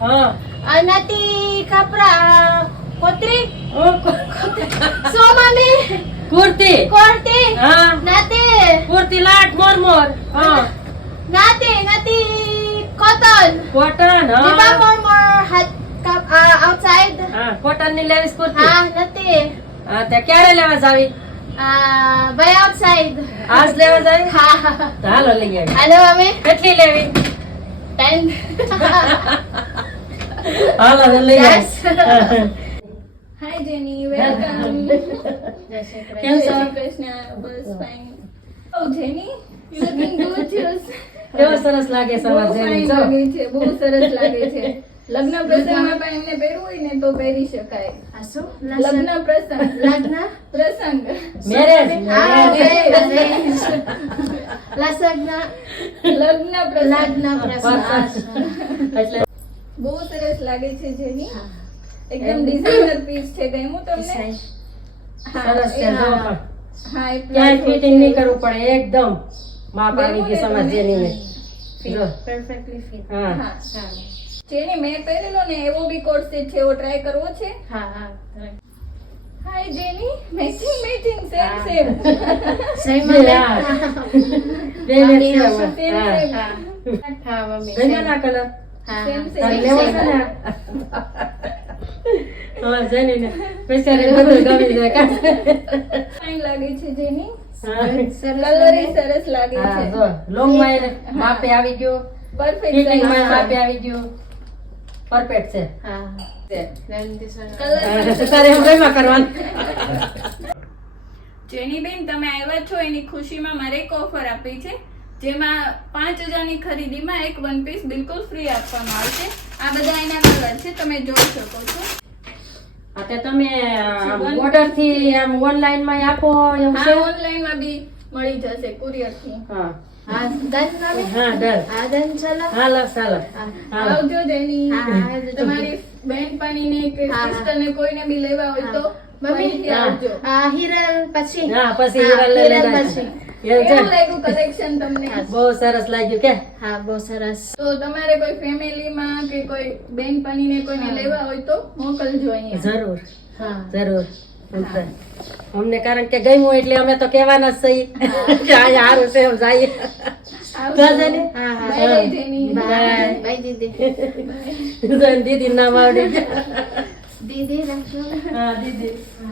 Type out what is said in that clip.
Nati kapra kotri. So mami. Kurti. Nati. Kurti lat mor. Nati cotton. Cotton. Diba more hat outside? Cotton ની લેવીસ kurti. Nati. તે ક્યારે લેવા જાવી? By outside. આજ લેવા જાવી? તો હાલો લઈ આવી. Hello mami. કેટલી લેવી? 10. હાલો લઈ Yes. આવી. Hi Jenny, welcome. કેમ છો? Krishna, bus fine. Oh Jenny, you looking gorgeous. કેવો સરસ લાગે સવાર બહુ જેવી fine જો. લાગે છે, બહુ સરસ લાગે છે. લગ્ન પ્રસંગમાં પણ એમને પહેરવું હોય ને તો પહેરી શકાય. Aso? લગ્ન પ્રસંગ. Lagna? પ્રસંગ. મેરેજ. Lasagna. લગ્ન પ્રસંગ. Lagna prasad. એટલે બહુ સરસ લાગે છે જેની. એકદમ ડિઝાઇનર પીસ છે. ગમ્યું તમને? હા, સરસ છે જો પણ. હા, એ ક્યાંય plus ફિટિંગ નહીં કરવું પડે એકદમ માપ આવી ગઈ સમજ જેની ને. જો. Perfectly fit. હા હા. જેની મેં પહેરેલો ને એવો બી કોટ સેટ છે, એવો ટ્રાય કરવો છે. હાય જેની, મેચિંગ સેમ Same બે mami. હા. બે બે છે આમાં. સેમ હા. Ha mami. ગમ્યો ના કલર? સેમ તારે લેવો છે ને? હા જેની ને બેચારી બધું ગમી જાય કા? ફાઇન લાગે છે જેની. હા. કલર એ સરસ લાગે હા છે. જો લોંગ માં એને માપે આવી ગયો, પરફેક્ટ ફિટિંગ માં સાઈઝ. માપે આવી ગયું, પરફેક્ટ છે. Then this one. કલર તો તારે એમ ગમ્યા કરવાનું. જેની બેન તમે આવ્યા છો એની ખુશીમાં મારે એક ઓફર આપી છે, જેમાં 5000 ની ખરીદીમાં એક વન પીસ બિલકુલ ફ્રી આપવામાં આવશે. આ બધા એના કલર છે, તમે જોઈ શકો છો. હા તે તમે ઓર્ડર થી આમ ઓનલાઈન માં આપો એવું છે? હા, ઓનલાઈન માં બી મળી જશે કુરિયર થી. હા Then mami. હા ડન. Then chala. હાલો ચાલો હાલો. આવજો જેની. હા, તમારી બહેનપણીને કે હા. સિસ્ટરને કોઈને બી લેવા હોય તો મમ્મી, અહીંથી આવજો. Hiral pachi. હા પછી હીરા લઈ Hiral લેના. pachi. એવું છે? કેવું લાગ્યું કલેક્શન તમને? બહુ સરસ લાગ્યું કે? હા બહુ સરસ. તો તમારે કોઈ ફેમિલીમાં કે કોઈ બહેનપણીને કોઈને લેવા હોય તો મોકલજો અહીંયા. જરૂર હા. જરૂર. અમને કારણ કે ગમ્યું એટલે અમે તો કહેવાના જ છીએ કે આ સારું છે એમ જઈએ. આવજો. જાજે ને? હા હા. Bye bye જેની. Bye. Bye દીદી. દીદી નામ આવડી ગયા. દીદી રાખજો. હા દીદી.